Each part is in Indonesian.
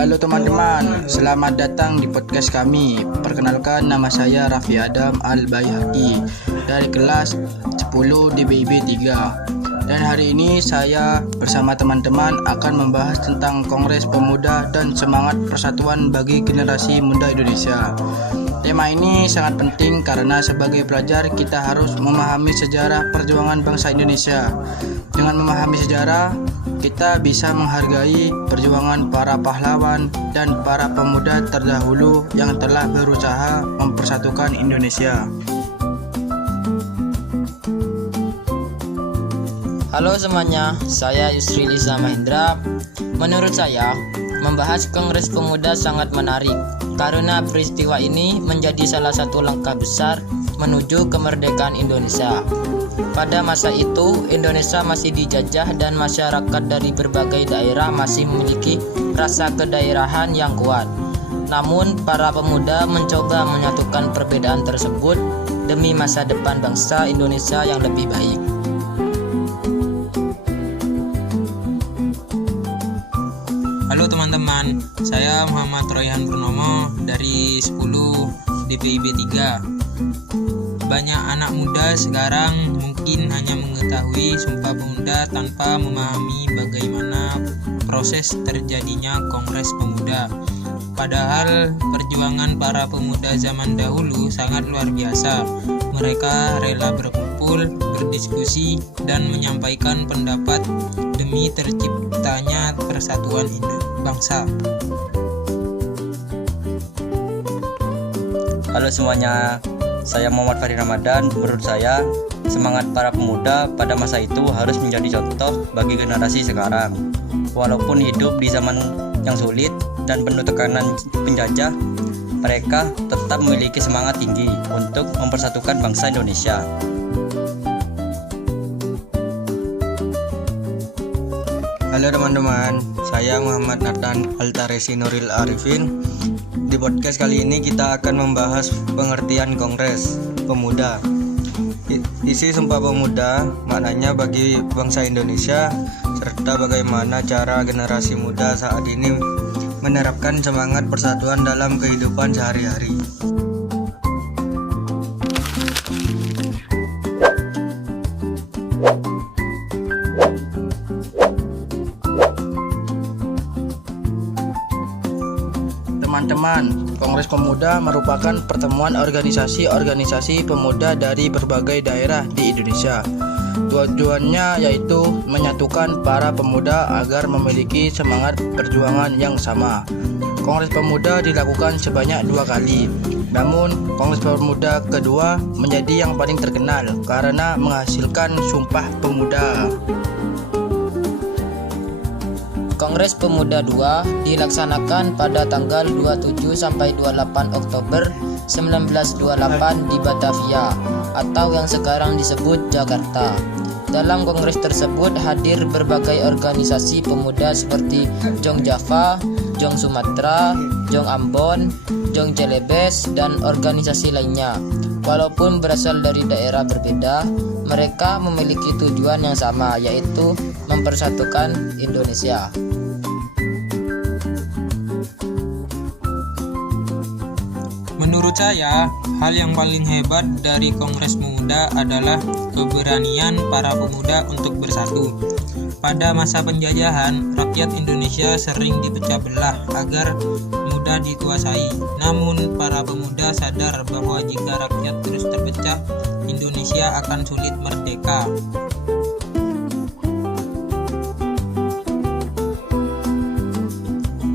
Halo teman-teman, selamat datang di podcast kami. Perkenalkan, nama saya Raffi Adam Al-Bayhaqi dari kelas 10 DBIB 3. Dan hari ini saya bersama teman-teman akan membahas tentang Kongres Pemuda dan Semangat Persatuan bagi Generasi Muda Indonesia. Tema ini sangat penting karena sebagai pelajar kita harus memahami sejarah perjuangan bangsa Indonesia. Dengan memahami sejarah, kita bisa menghargai perjuangan para pahlawan dan para pemuda terdahulu yang telah berusaha mempersatukan Indonesia. Halo semuanya, saya Yusri Liza Mahendra. Menurut saya, membahas Kongres Pemuda sangat menarik karena peristiwa ini menjadi salah satu langkah besar menuju kemerdekaan Indonesia. Pada masa itu, Indonesia masih dijajah dan masyarakat dari berbagai daerah masih memiliki rasa kedaerahan yang kuat. Namun, para pemuda mencoba menyatukan perbedaan tersebut demi masa depan bangsa Indonesia yang lebih baik. Halo teman-teman, saya Muhammad Royhan Purnomo dari 10 DPIB 3. Banyak anak muda sekarang mungkin hanya mengetahui Sumpah Pemuda tanpa memahami bagaimana proses terjadinya Kongres Pemuda. Padahal perjuangan para pemuda zaman dahulu sangat luar biasa. Mereka rela berkumpul, berdiskusi, dan menyampaikan pendapat demi terciptanya persatuan bangsa. Halo semuanya, saya Muhammad Farid Ramadan. Menurut saya, semangat para pemuda pada masa itu harus menjadi contoh bagi generasi sekarang. Walaupun hidup di zaman yang sulit dan penuh tekanan penjajah, mereka tetap memiliki semangat tinggi untuk mempersatukan bangsa Indonesia. Halo teman-teman, saya Muhammad Nathan Altaresi Nuril Arifin. Di podcast kali ini kita akan membahas pengertian Kongres Pemuda. Isi Sumpah Pemuda maknanya bagi bangsa Indonesia, serta bagaimana cara generasi muda saat ini menerapkan semangat persatuan dalam kehidupan sehari-hari. Teman-teman, Kongres Pemuda merupakan pertemuan organisasi-organisasi pemuda dari berbagai daerah di Indonesia. Tujuannya yaitu menyatukan para pemuda agar memiliki semangat perjuangan yang sama. Kongres Pemuda dilakukan sebanyak 2 kali. Namun, Kongres Pemuda kedua menjadi yang paling terkenal karena menghasilkan Sumpah Pemuda. Kongres Pemuda II dilaksanakan pada tanggal 27 sampai 28 Oktober 1928 di Batavia atau yang sekarang disebut Jakarta. Dalam kongres tersebut hadir berbagai organisasi pemuda seperti Jong Java, Jong Sumatera, Jong Ambon, Jong Celebes, dan organisasi lainnya. Walaupun berasal dari daerah berbeda, mereka memiliki tujuan yang sama, yaitu mempersatukan Indonesia. Menurut saya, hal yang paling hebat dari Kongres Pemuda adalah keberanian para pemuda untuk bersatu. Pada masa penjajahan, rakyat Indonesia sering dipecah belah agar mudah dikuasai. Namun, para pemuda sadar bahwa jika rakyat terus terpecah, Indonesia akan sulit merdeka.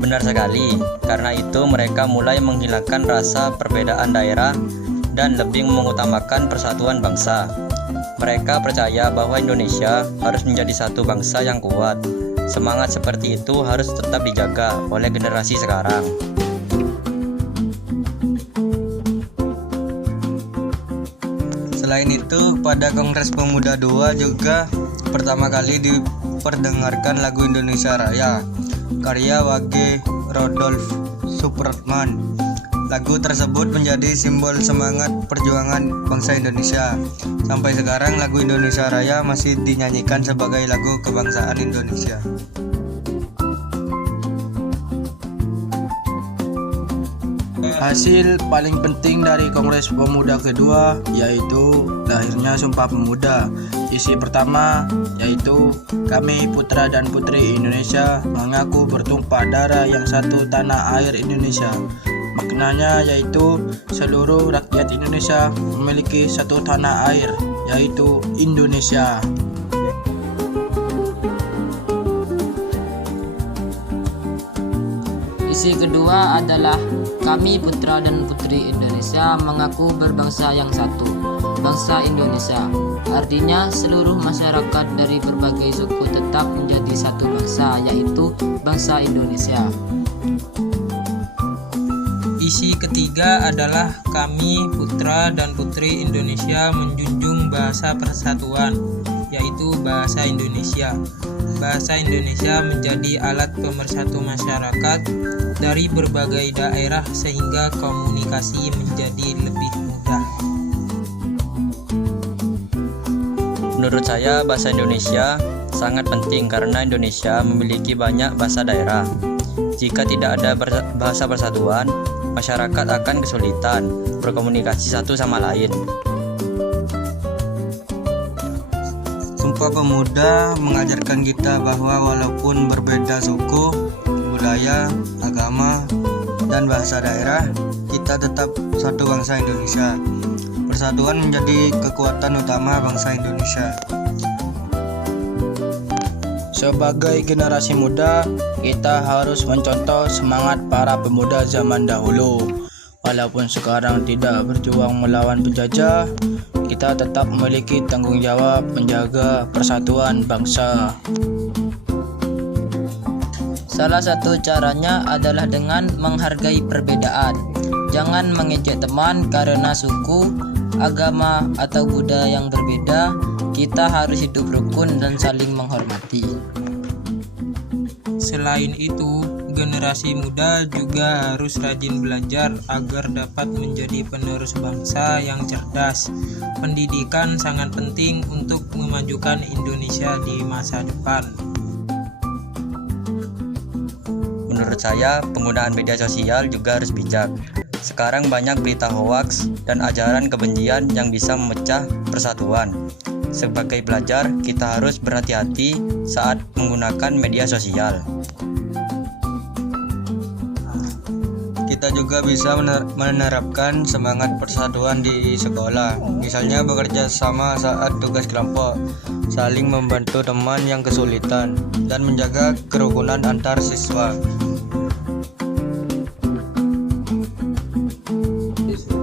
Benar sekali, karena itu mereka mulai menghilangkan rasa perbedaan daerah dan lebih mengutamakan persatuan bangsa. Mereka percaya bahwa Indonesia harus menjadi satu bangsa yang kuat. Semangat seperti itu harus tetap dijaga oleh generasi sekarang. Selain itu, pada Kongres Pemuda II juga pertama kali diperdengarkan lagu Indonesia Raya karya Wage Rudolf Supratman. Lagu tersebut menjadi simbol semangat perjuangan bangsa Indonesia. Sampai sekarang lagu Indonesia Raya masih dinyanyikan sebagai lagu kebangsaan Indonesia. Hasil paling penting dari Kongres Pemuda kedua yaitu lahirnya Sumpah Pemuda. Isi pertama yaitu kami putra dan putri Indonesia mengaku bertumpah darah yang satu tanah air Indonesia. Maknanya yaitu seluruh rakyat Indonesia memiliki satu tanah air yaitu Indonesia. Isi kedua adalah kami putra dan putri Indonesia mengaku berbangsa yang satu, bangsa Indonesia. Artinya seluruh masyarakat dari berbagai suku tetap menjadi satu bangsa, yaitu bangsa Indonesia. Isi ketiga adalah kami putra dan putri Indonesia menjunjung bahasa persatuan, yaitu bahasa Indonesia. Bahasa Indonesia menjadi alat pemersatu masyarakat dari berbagai daerah sehingga komunikasi menjadi lebih mudah. Menurut saya, bahasa Indonesia sangat penting karena Indonesia memiliki banyak bahasa daerah. Jika tidak ada bahasa persatuan, masyarakat akan kesulitan berkomunikasi satu sama lain. Sumpah Pemuda mengajarkan kita bahwa walaupun berbeda suku, budaya, agama, dan bahasa daerah, kita tetap satu bangsa Indonesia. Persatuan menjadi kekuatan utama bangsa Indonesia. Sebagai generasi muda, kita harus mencontoh semangat para pemuda zaman dahulu. Walaupun sekarang tidak berjuang melawan penjajah, kita tetap memiliki tanggung jawab menjaga persatuan bangsa. Salah satu caranya adalah dengan menghargai perbedaan. Jangan mengejek teman karena suku, agama, atau budaya yang berbeda. Kita harus hidup rukun dan saling menghormati. Selain itu, generasi muda juga harus rajin belajar agar dapat menjadi penerus bangsa yang cerdas. Pendidikan sangat penting untuk memajukan Indonesia di masa depan. Menurut saya, penggunaan media sosial juga harus bijak. Sekarang banyak berita hoaks dan ajaran kebencian yang bisa memecah persatuan. Sebagai pelajar, kita harus berhati-hati saat menggunakan media sosial. Kita juga bisa menerapkan semangat persatuan di sekolah, misalnya bekerja sama saat tugas kelompok, saling membantu teman yang kesulitan, dan menjaga kerukunan antar siswa.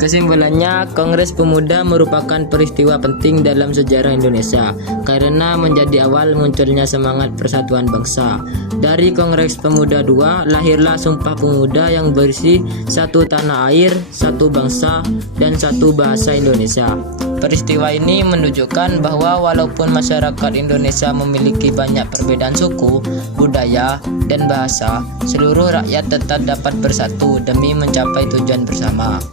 Kesimpulannya, Kongres Pemuda merupakan peristiwa penting dalam sejarah Indonesia karena menjadi awal munculnya semangat persatuan bangsa. Dari Kongres Pemuda II lahirlah Sumpah Pemuda yang berisi satu tanah air, satu bangsa, dan satu bahasa Indonesia. Peristiwa ini menunjukkan bahwa walaupun masyarakat Indonesia memiliki banyak perbedaan suku, budaya, dan bahasa, seluruh rakyat tetap dapat bersatu demi mencapai tujuan bersama.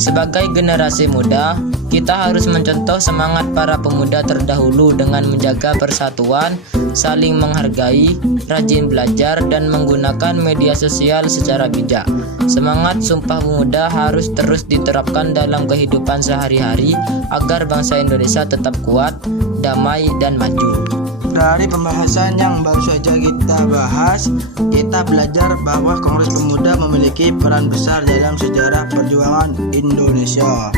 Sebagai generasi muda, kita harus mencontoh semangat para pemuda terdahulu dengan menjaga persatuan, saling menghargai, rajin belajar, dan menggunakan media sosial secara bijak. Semangat Sumpah Pemuda harus terus diterapkan dalam kehidupan sehari-hari agar bangsa Indonesia tetap kuat, damai, dan maju. Dari pembahasan yang baru saja kita bahas, kita belajar bahwa Kongres Pemuda memiliki peran besar dalam sejarah perjuangan Indonesia.